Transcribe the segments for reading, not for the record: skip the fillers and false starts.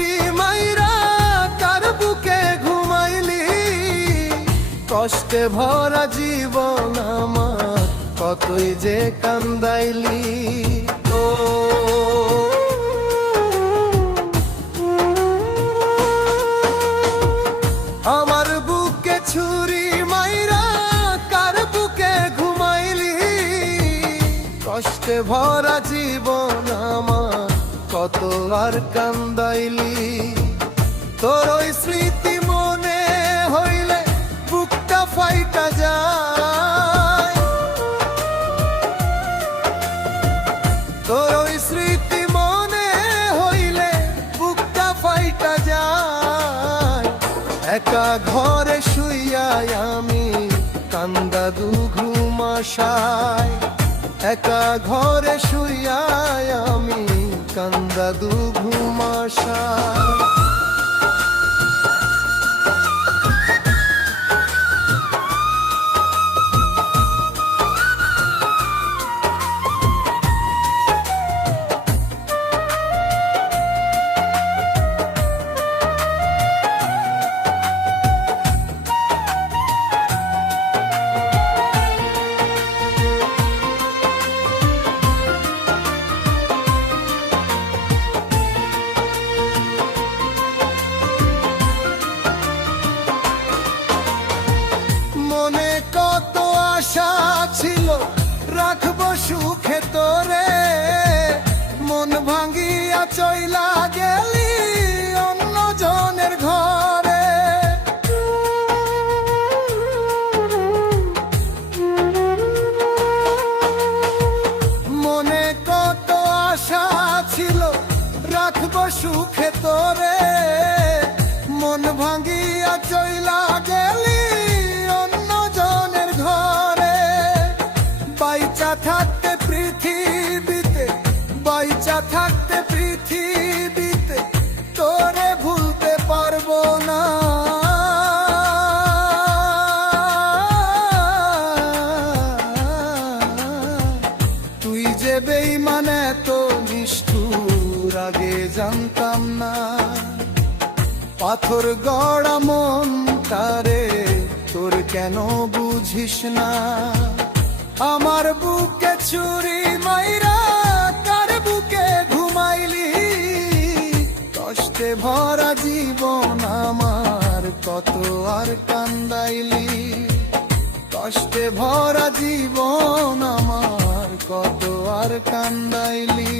ছুরি মাইরা কার বুকে ঘুমাইলি, কষ্টে ভরা জীবন আমার কতই যে কান্দাইলি। ও আমার বুকে ছুরি মাইরা কার বুকে ঘুমাইলি, কষ্টে ভরা জীবন আমার কত আর কান্দাইলি। তোর ওই স্মৃতি মনে হইলে বুকটা ফাইটা যায়, তোর ওই স্মৃতি মনে হইলে বুকটা ফাইটা যায়। একা ঘরে শুইয়াই আমি কান্দা দুঘুম আশায়, একা ঘরে শুইয়াই আমি কান্দা দুঘুম আশায়। মনে কত আশা ছিল রাখবো সুখে তোরে, মন ভাঙ্গিয়া চইলা গেলি অন্য জনের ঘরে। মনে কত আশা ছিল রাখবো সুখে তোরে, মন ভাঙ্গিয়া চইলা গেলি বাইচা থাকতে পৃথিবীতে, বাইচা থাকতে পৃথিবীতে তোরে ভুলতে পারবো না। তুই যে বেঈমান এত নিষ্ঠুর আগে জানতাম না, পাথর গড়া মন তারে তোর কেন বুঝিস না। আমার বুকে ছুরি মাইরা কার বুকে ঘুমাইলি, কষ্টে ভরা জীবন আমার কত আর কান্দাইলি, কষ্টে ভরা জীবন আমার কত আর কান্দাইলি।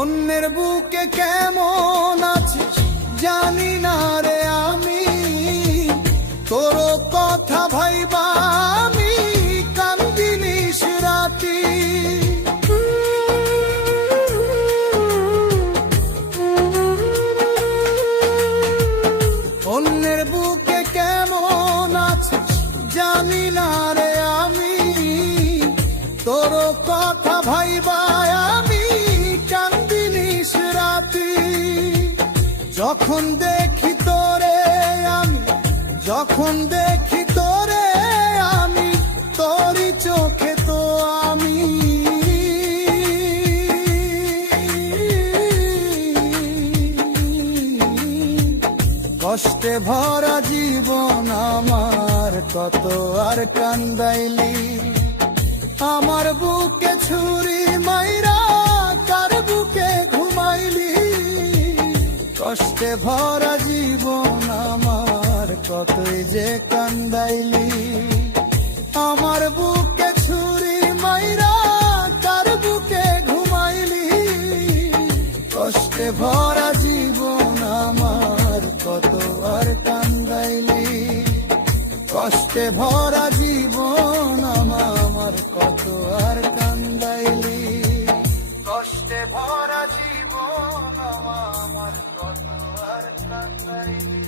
অন্যের বুকে কেমন আছিস জানি না রে আমি, তোর কথা ভাইবা আমি কান্দি নিশ রাতি। অন্যের বুকে কেমন আছিস জানি না রে আমি, তোর কথা ভাইবা আমি কান্দি নিশ রাতি। যখন দেখি তোরে আমি, যখন দেখি তোরে আমি, তোরই চোখে তো আমি কষ্টে ভরা জীবন আমার কত আর কান্দাইলি। আমার বুকে ছুরি মাইরা কার বুকে ঘুমাইলি, কষ্টে ভরা জীবন আমার কতই যে কান্দাইলি। আমার বুকে ছুরি মাইরা কার বুকে ঘুমাইলি, কষ্টে ভরা জীবন আমার কত আর কান্দাইলি, কষ্টে ভরা জীবন আমার কত আর কান্দাইলি, কষ্টে ভরা জীবন আমার কত আর কান্দাইলি।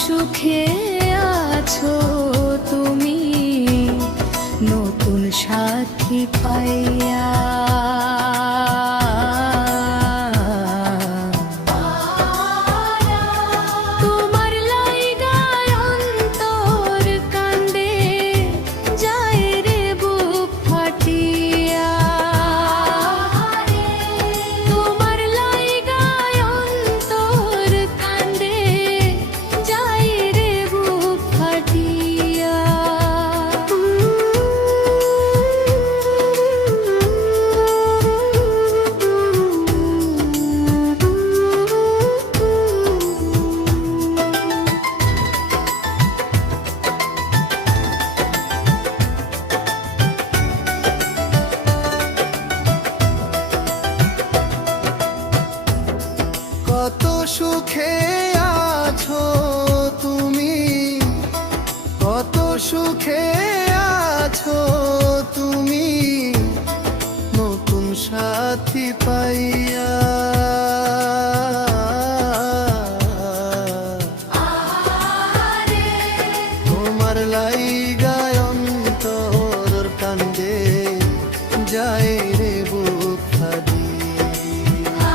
সুখে আছো তুমি নতুন সাথী পাইয়া। তোমার লাইগায় অন্তর কান্দে যায় রে বুক ফাটিয়া। তোমার লাইগায় অন্তর কান্দে যায় রে বুক ফাটিয়া। কত সুখে আছো তুমি, কত সুখে আছো তুমি নতুন সাথী পাইয়া। তোমার লাইগায় অন্তর কান্দে যায় রে বুক ফাটিয়া।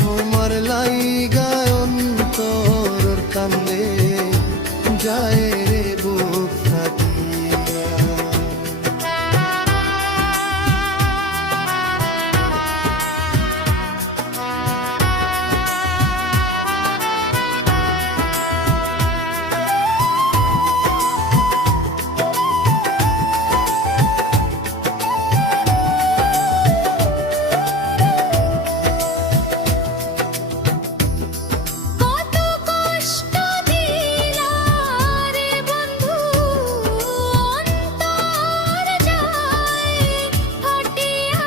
তোমার লাইগায় অন্তর কান্দে যায় রে বুক ফাটিয়া। কত কষ্ট দিলা রে বন্ধু অন্তর যায় ফাটিয়া।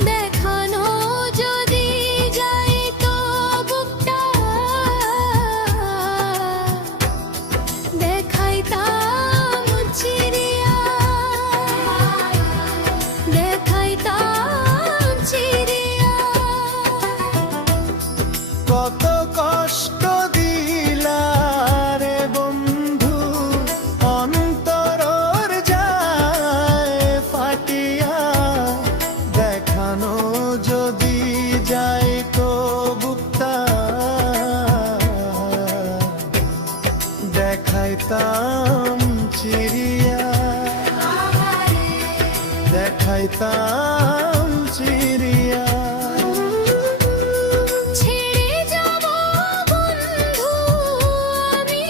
দেখানো যদি যাইতো বুকটা দেখাইতাম চিরিয়া, দেখাইতাম চিরিয়া। কত কষ্ট দিলা রে বন্ধু অন্তর যায় ফাটিয়া। দেখানো যদি যায় তো বুকটা দেখাইতাম চিরিয়া, দেখাইতাম চিরিয়া। ছেড়ে যাব বন্ধু আমি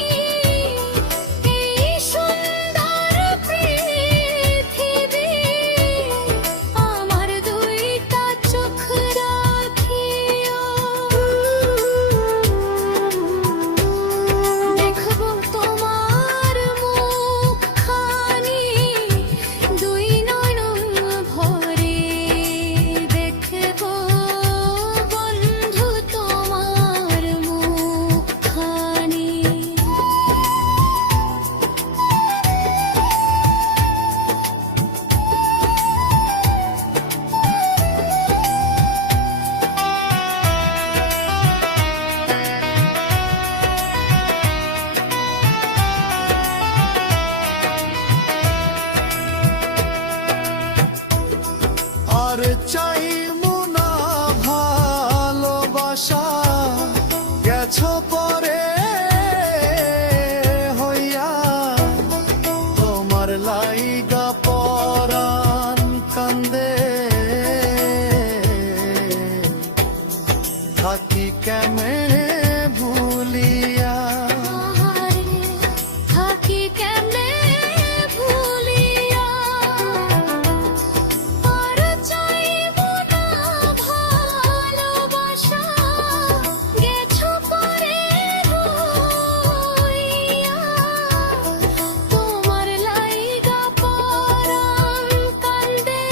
এই সুন্দর পৃথিবী। আমার দুইটা চোখ রাখিও, দেখবো তোমার মুখখানি দুই নয়ন ভরে। দেখবো বন্ধু তোমার মুখখানি। আর চাইমু না ভালোবাসা গেছো পরে হইয়া। তোমার লাইগা পরাণ কান্দে থাকি কেমনে ভুলিয়া। থাকি কেমনে ভুলিয়া। আর চাইবো না ভালোবাসা গেছো পরে হইয়া। তোমার লাইগা পরাণ কান্দে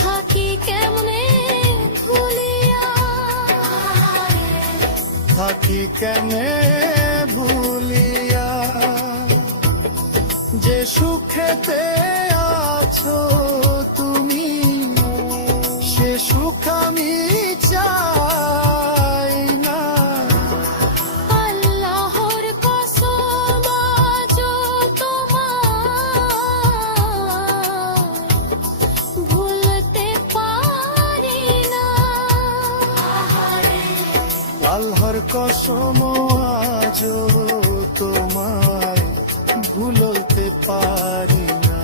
থাকি কেমনে ভুলিয়া। থাকি কেমনে ভুলিয়া। যে সুখেতে আছো তুমি সে সুখ আমি চাই না। আল্লাহর কসম আজও তোমায় ভুলতে পারি না। আল্লাহর কসম আজও তোমায় ভুলতে পারি না।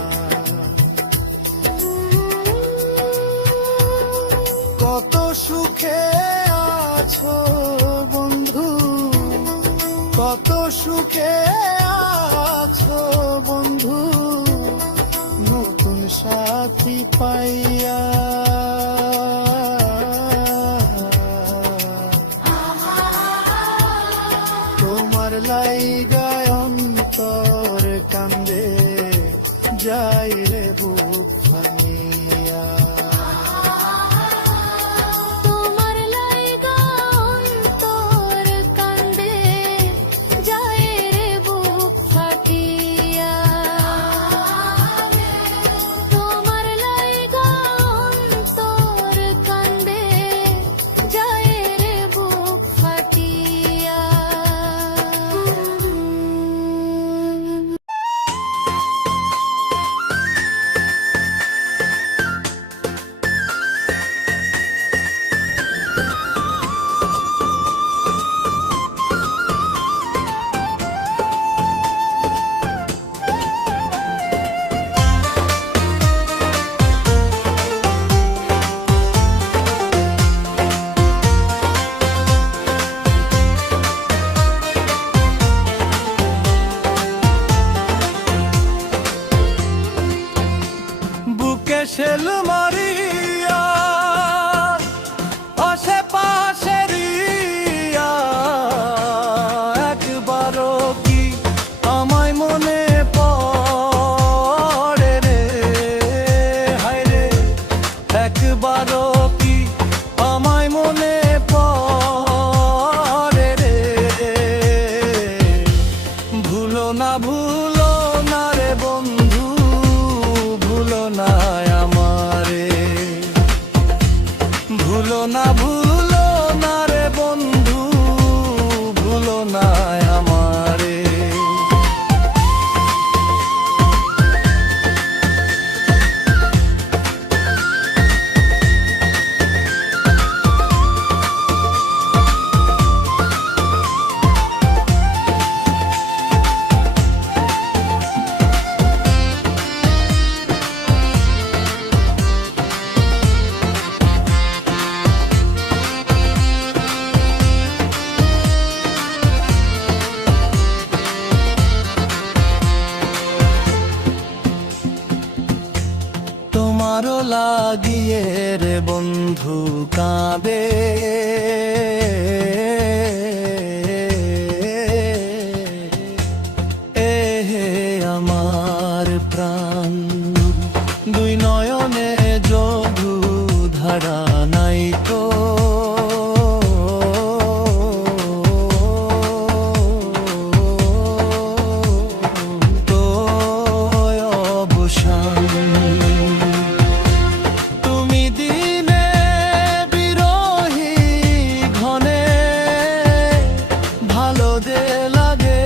কত সুখে আছো বন্ধু, কত সুখে আছো বন্ধু, নতুন সাথী পাইয়া। তোমার লাইগায় অন্তর কান্দে, যাই রে বুক ভাঙিয়া। তোমার লাইগা অন্তর কান্দে, যায় রে বুক ফাটিয়া। তোমার লাইগা অন্তর কান্দে, যায় রে বুক ফাটিয়া। বুকে শেল মারিয়া আশেপাশে রিয়া, একবারও কি আমায় মনে পড়ে রে? হায় রে, একবারও কি আমায় মনে পড়ে রে? ভুলো না ভুলো না রে বন্ধু, ভুলো না আমারে। ভুলো না ভুলো না রে বন্ধু, ভুলো না আমারে। তোমারও লাগিয়ে রে বন্ধু কাঁদে, এ হে আমার প্রাণ। দুই নয়নে যদু ধারা নাই তো, তো অবসান। তুমি দিনে বিরহী ঘনে, ভালো দে লাগে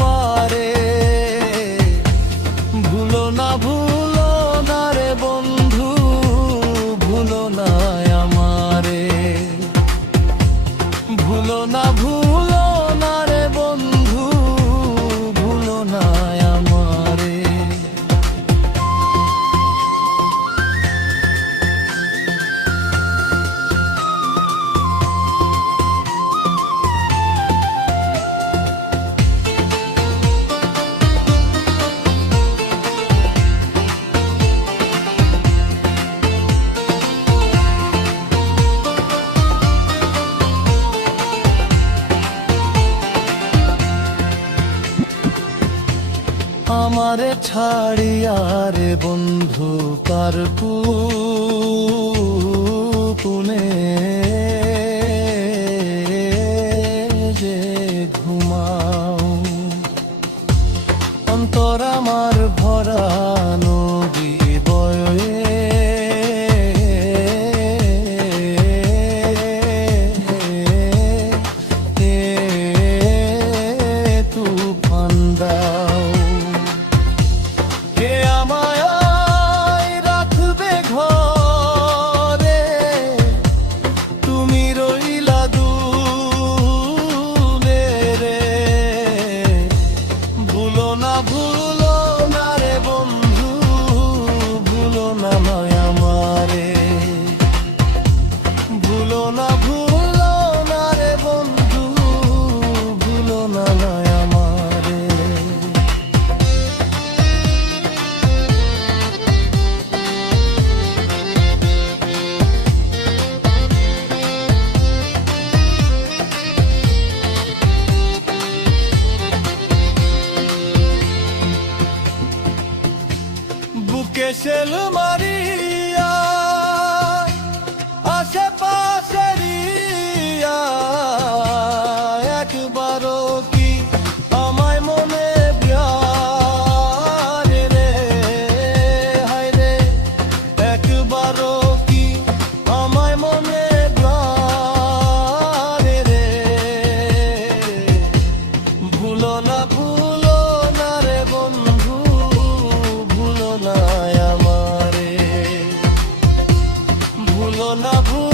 পারে। ভুলো না ভুলো না রে বন্ধু, ভুলো না আমারে। ভুলো না ভুলো না রে বন্ধু, ভুলো না আমারে। আমারে ছাড়িয়া রে বন্ধু পারকু পুনে যে ঘুমাও। অন্তর আমার ভরা নদী বয়ে না ভুলো